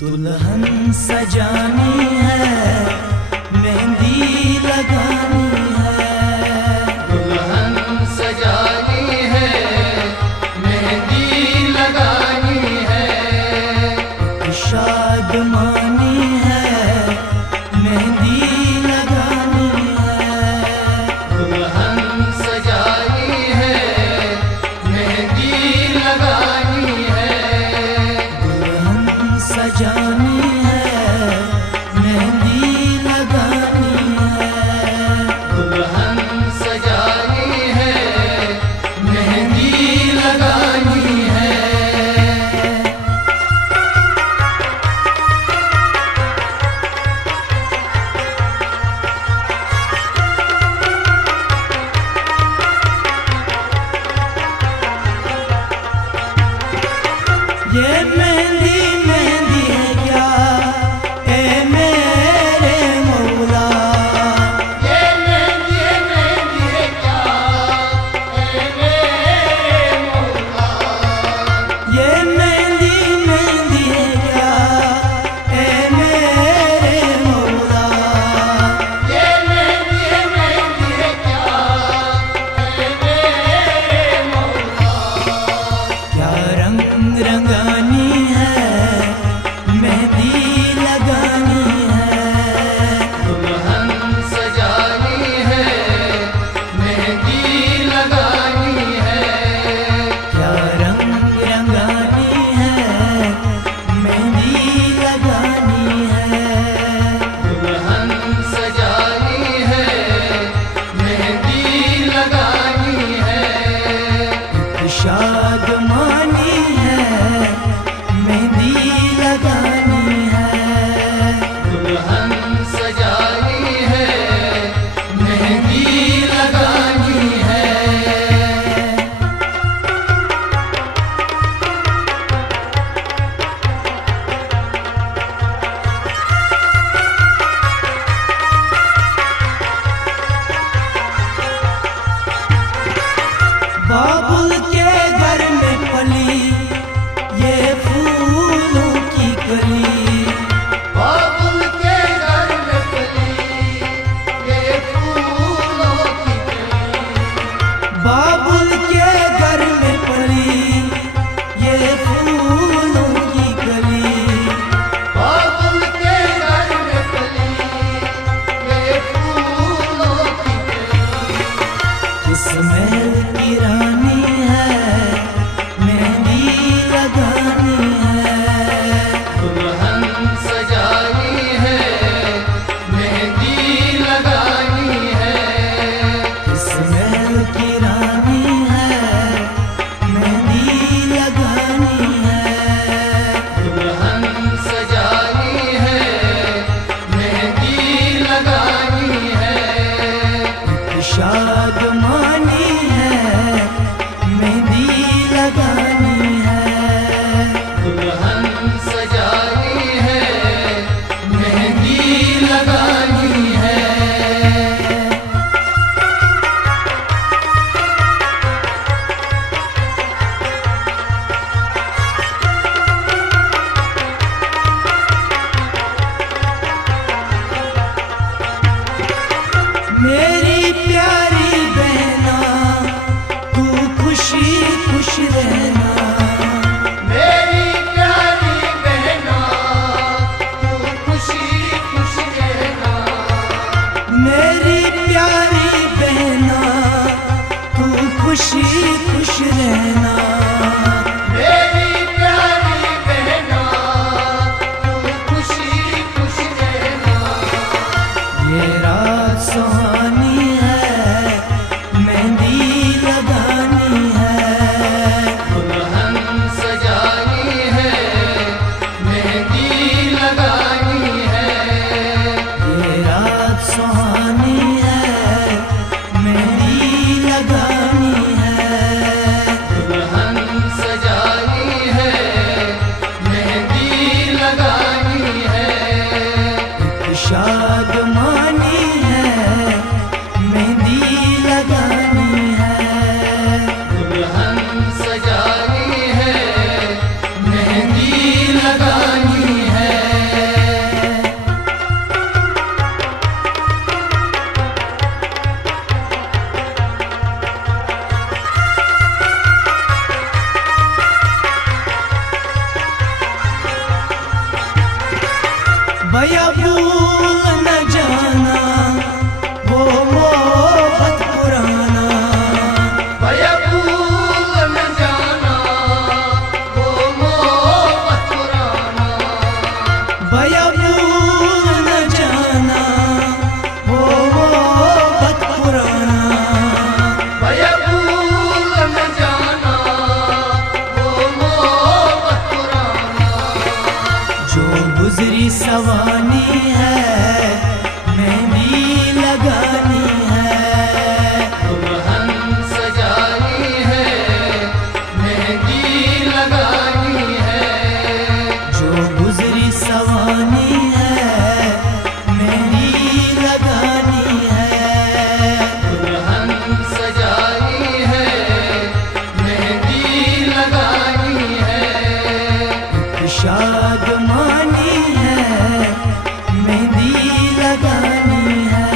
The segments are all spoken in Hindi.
दुल्हन सजानी है, मेहंदी लगानी है। दुल्हन सजानी है, मेहंदी लगानी है। शादमानी है, मेहंदी लगानी है। दुल्हन सजानी है, मेहंदी लगानी है। दुल्हन सजानी है, मेहंदी लगानी है। भैया भूल न जाना वो मोहब्बत पुराना, भैया भूल न जाना वो मोहब्बत पुराना, भैया भूल न जाना वो मोहब्बत पुराना, भैया भूल न जाना वो मोहब्बत पुराना। जो गुजरी सवानी है मेहंदी लगानी है, दुल्हन सजानी है मेहंदी लगानी है। जो गुजरी सवानी है मेहंदी लगानी है, दुल्हन सजानी है मेहंदी लगानी है। शादमानी है मेहंदी लगानी है,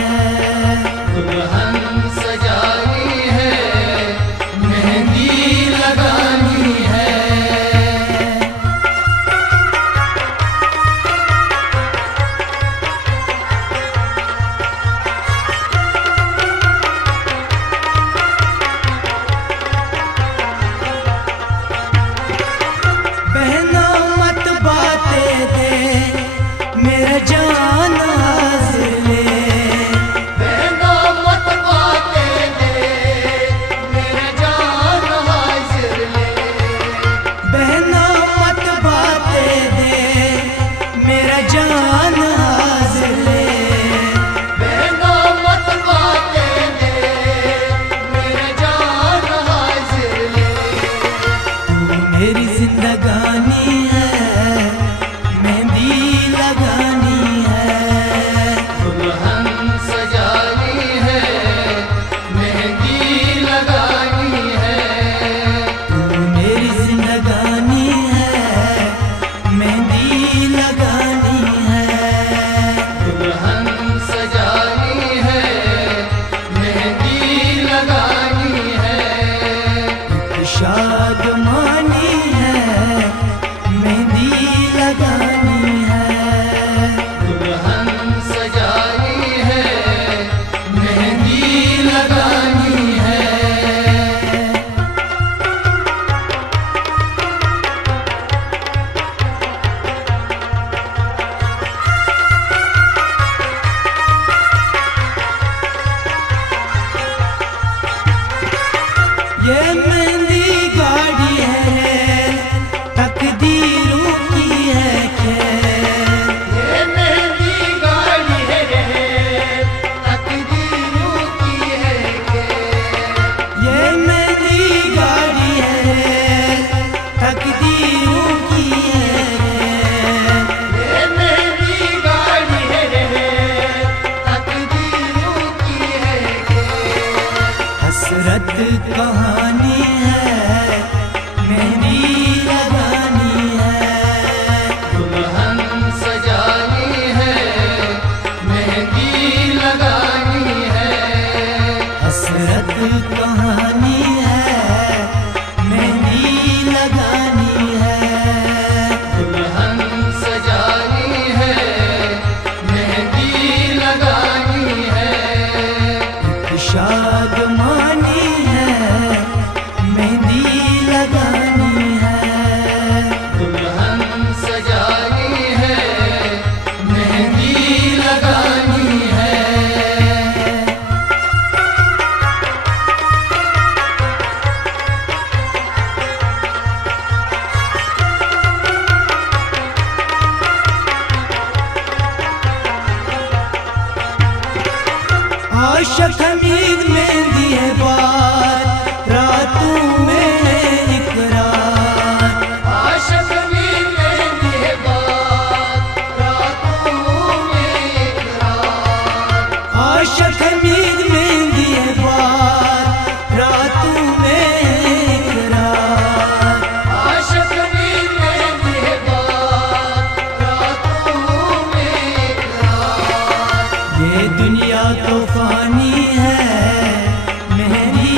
दुल्हन सजानी है मेहंदी लगानी है। बहना मत बातें दे मेरा जान हाजिर ले, बहना मत बातें दे मेरा जान हाजिर ले। बहना मत बातें दे मेरा जान हाजिर ले, बहना मत बातें दे मेरा जान हाजिर ले। तू मेरी जिंदगानी है मेहंदी लगानी है, दुल्हन सजानी है मेहंदी लगानी है। तू मेरी जिंदगानी है मेहंदी लगानी है, दुल्हन सजानी है मेहंदी लगानी है। शादमानी है मेहंदी लगानी है, दुल्हन सजानी है मेहंदी लगानी है। ये मेहंदी गाड़ी है तकदीरों की है खेल, ये मेहंदी गाड़ी है तकदीरों की है खेल। ये मेहंदी गाड़ी है तकदीरों की है खेल, ये मेहंदी गाड़ी है तकदीरों की है खेल। हसरत कहानी है मेहंदी लगानी है, दुल्हन सजानी है मेहंदी लगानी है। हसरत कहानी है मेहंदी लगानी है, दुल्हन सजानी है मेहंदी लगानी है। शादमानी है मेहंदी लगानी है, दुल्हन सजानी है मेहंदी लगानी है। आशिक हमीद मेहंदी है बात रातों में इकरार, आशिक हमीद मेहंदी है बात रातों में इकरार। आशिक हमीद मेहंदी है बात रातों में इकरार, आशिक हमीद मेहंदी है बात रातों में इकरार। ये दुनिया तो फानी है मेहंदी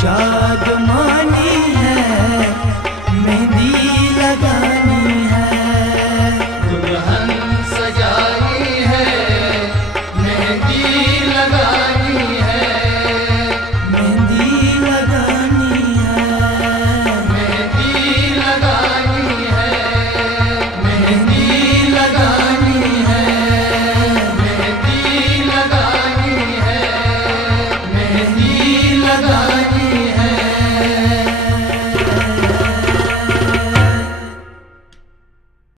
शाद